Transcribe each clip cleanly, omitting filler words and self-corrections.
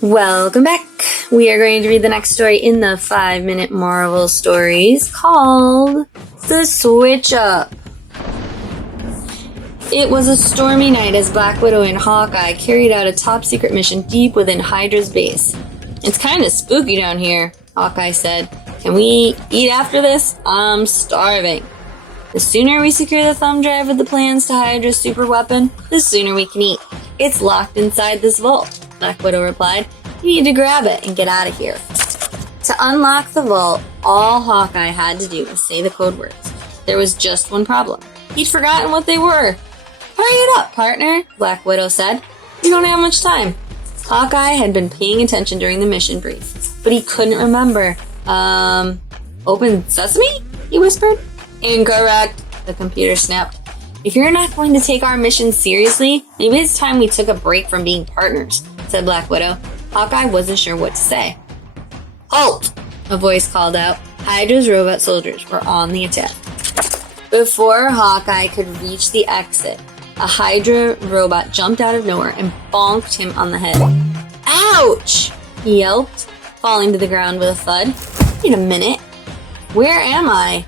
Welcome back. We are going to read the next story in the 5-minute Marvel stories called The Switch Up. It was a stormy night as Black Widow and Hawkeye carried out a top-secret mission deep within Hydra's base. "It's kind of spooky down here," Hawkeye said. "Can we eat after this? I'm starving." "The sooner we secure the thumb drive with the plans to Hydra's super weapon, the sooner we can eat. It's locked inside this vault," Black Widow replied. "You need to grab it and get out of here." To unlock the vault, all Hawkeye had to do was say the code words. There was just one problem. He'd forgotten what they were. "Hurry it up, partner," Black Widow said. "We don't have much time." Hawkeye had been paying attention during the mission brief, but he couldn't remember. Open sesame?" he whispered. "Incorrect," the computer snapped. "If you're not going to take our mission seriously, maybe it's time we took a break from being partners," said Black Widow. Hawkeye wasn't sure what to say. "Halt!" a voice called out. Hydra's robot soldiers were on the attack. Before Hawkeye could reach the exit, a Hydra robot jumped out of nowhere and bonked him on the head. "Ouch!" he yelped, falling to the ground with a thud. "Wait a minute. Where am I?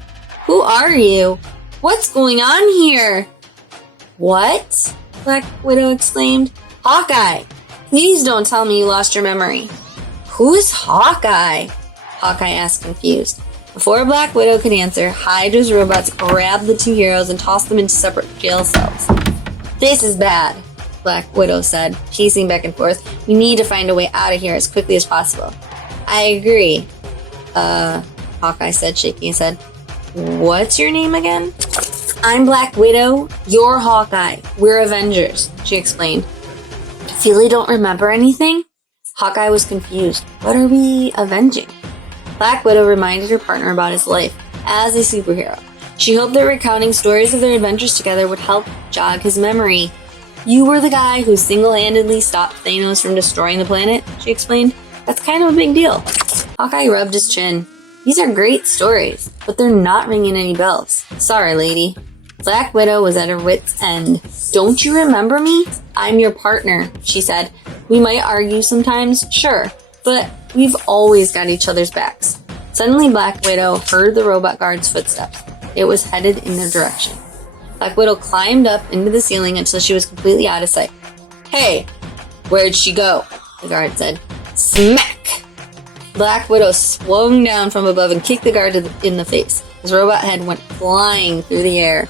Who are you? What's going on here?" "What?" Black Widow exclaimed. "Hawkeye! Please don't tell me you lost your memory." "Who's Hawkeye?" Hawkeye asked, confused. Before Black Widow could answer, Hydra's robots grabbed the two heroes and tossed them into separate jail cells. "This is bad," Black Widow said, pacing back and forth. "We need to find a way out of here as quickly as possible." "I agree," Hawkeye said, shaking his head. "What's your name again?" "I'm Black Widow. You're Hawkeye. We're Avengers," she explained. "You really don't remember anything?" Hawkeye was confused. "What are we avenging?" Black Widow reminded her partner about his life as a superhero. She hoped that recounting stories of their adventures together would help jog his memory. "You were the guy who single-handedly stopped Thanos from destroying the planet," she explained. "That's kind of a big deal." Hawkeye rubbed his chin. "These are great stories, but they're not ringing any bells. Sorry, lady." Black Widow was at her wit's end. "Don't you remember me? I'm your partner," she said. "We might argue sometimes, sure, but we've always got each other's backs." Suddenly, Black Widow heard the robot guard's footsteps. It was headed in their direction. Black Widow climbed up into the ceiling until she was completely out of sight. "Hey, where'd she go?" the guard said. Smack! Black Widow swung down from above and kicked the guard in the face. His robot head went flying through the air.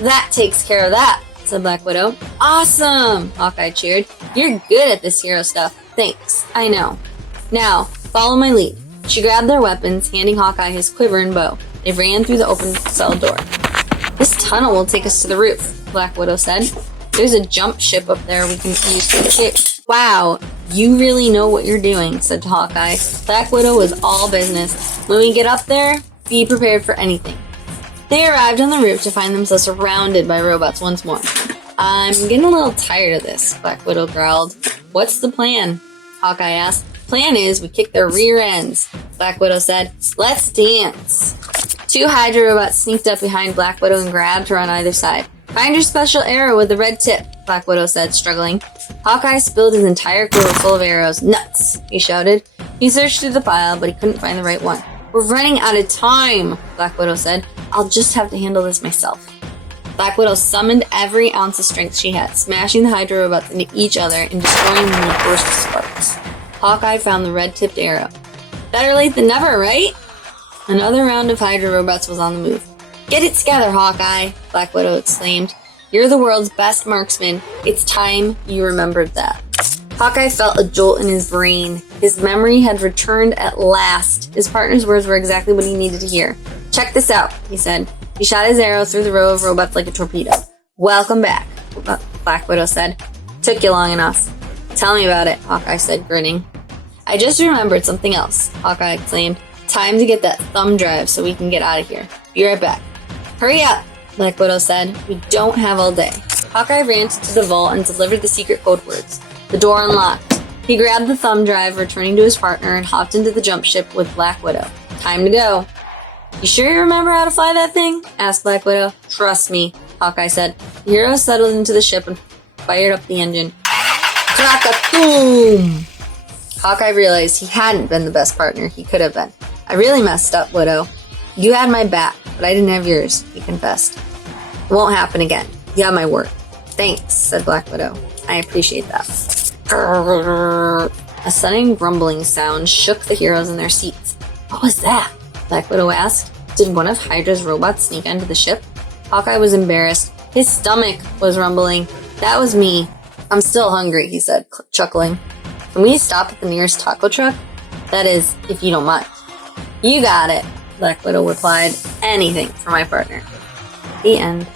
"That takes care of that," said Black Widow. "Awesome!" Hawkeye cheered. "You're good at this hero stuff. Thanks. I know. Now, follow my lead." She grabbed their weapons, handing Hawkeye his quiver and bow. They ran through the open cell door. "This tunnel will take us to the roof," Black Widow said. "There's a jump ship up there we can use to escape." "Wow, you really know what you're doing," said Hawkeye. Black Widow was all business. "When we get up there, be prepared for anything." They arrived on the roof to find themselves surrounded by robots once more. "I'm getting a little tired of this," Black Widow growled. "What's the plan?" Hawkeye asked. "Plan is we kick their rear ends," Black Widow said. "Let's dance." Two Hydra robots sneaked up behind Black Widow and grabbed her on either side. "Find your special arrow with the red tip," Black Widow said, struggling. Hawkeye spilled his entire quiver full of arrows. "Nuts!" he shouted. He searched through the pile, but he couldn't find the right one. "We're running out of time," Black Widow said. "I'll just have to handle this myself." Black Widow summoned every ounce of strength she had, smashing the Hydra robots into each other and destroying them with bursts of sparks. Hawkeye found the red-tipped arrow. "Better late than never, right?" Another round of Hydra robots was on the move. "Get it together, Hawkeye," Black Widow exclaimed. "You're the world's best marksman. It's time you remembered that." Hawkeye felt a jolt in his brain. His memory had returned at last. His partner's words were exactly what he needed to hear. "Check this out," he said. He shot his arrow through the row of robots like a torpedo. "Welcome back," Black Widow said. "Took you long enough." "Tell me about it," Hawkeye said, grinning. "I just remembered something else," Hawkeye exclaimed. "Time to get that thumb drive so we can get out of here. Be right back." "Hurry up," Black Widow said. "We don't have all day." Hawkeye ran to the vault and delivered the secret code words. The door unlocked. He grabbed the thumb drive, returning to his partner, and hopped into the jump ship with Black Widow. "Time to go." "You sure you remember how to fly that thing?" asked Black Widow. "Trust me," Hawkeye said. The hero settled into the ship and fired up the engine. Crack-a-boom! Hawkeye realized he hadn't been the best partner he could have been. I really messed up, Widow. You had my back, but I didn't have yours, he confessed. It won't happen again. You have my word. Thanks, said Black Widow. I appreciate that. Grrr. A sudden grumbling sound shook the heroes in their seats. What was that? Black Widow asked. Did one of Hydra's robots sneak onto the ship? Hawkeye was embarrassed. His stomach was rumbling. That was me. I'm still hungry, he said, chuckling. Can we stop at the nearest taco truck? That is, if you don't mind. You got it, Black Widow replied. Anything for my partner. The end.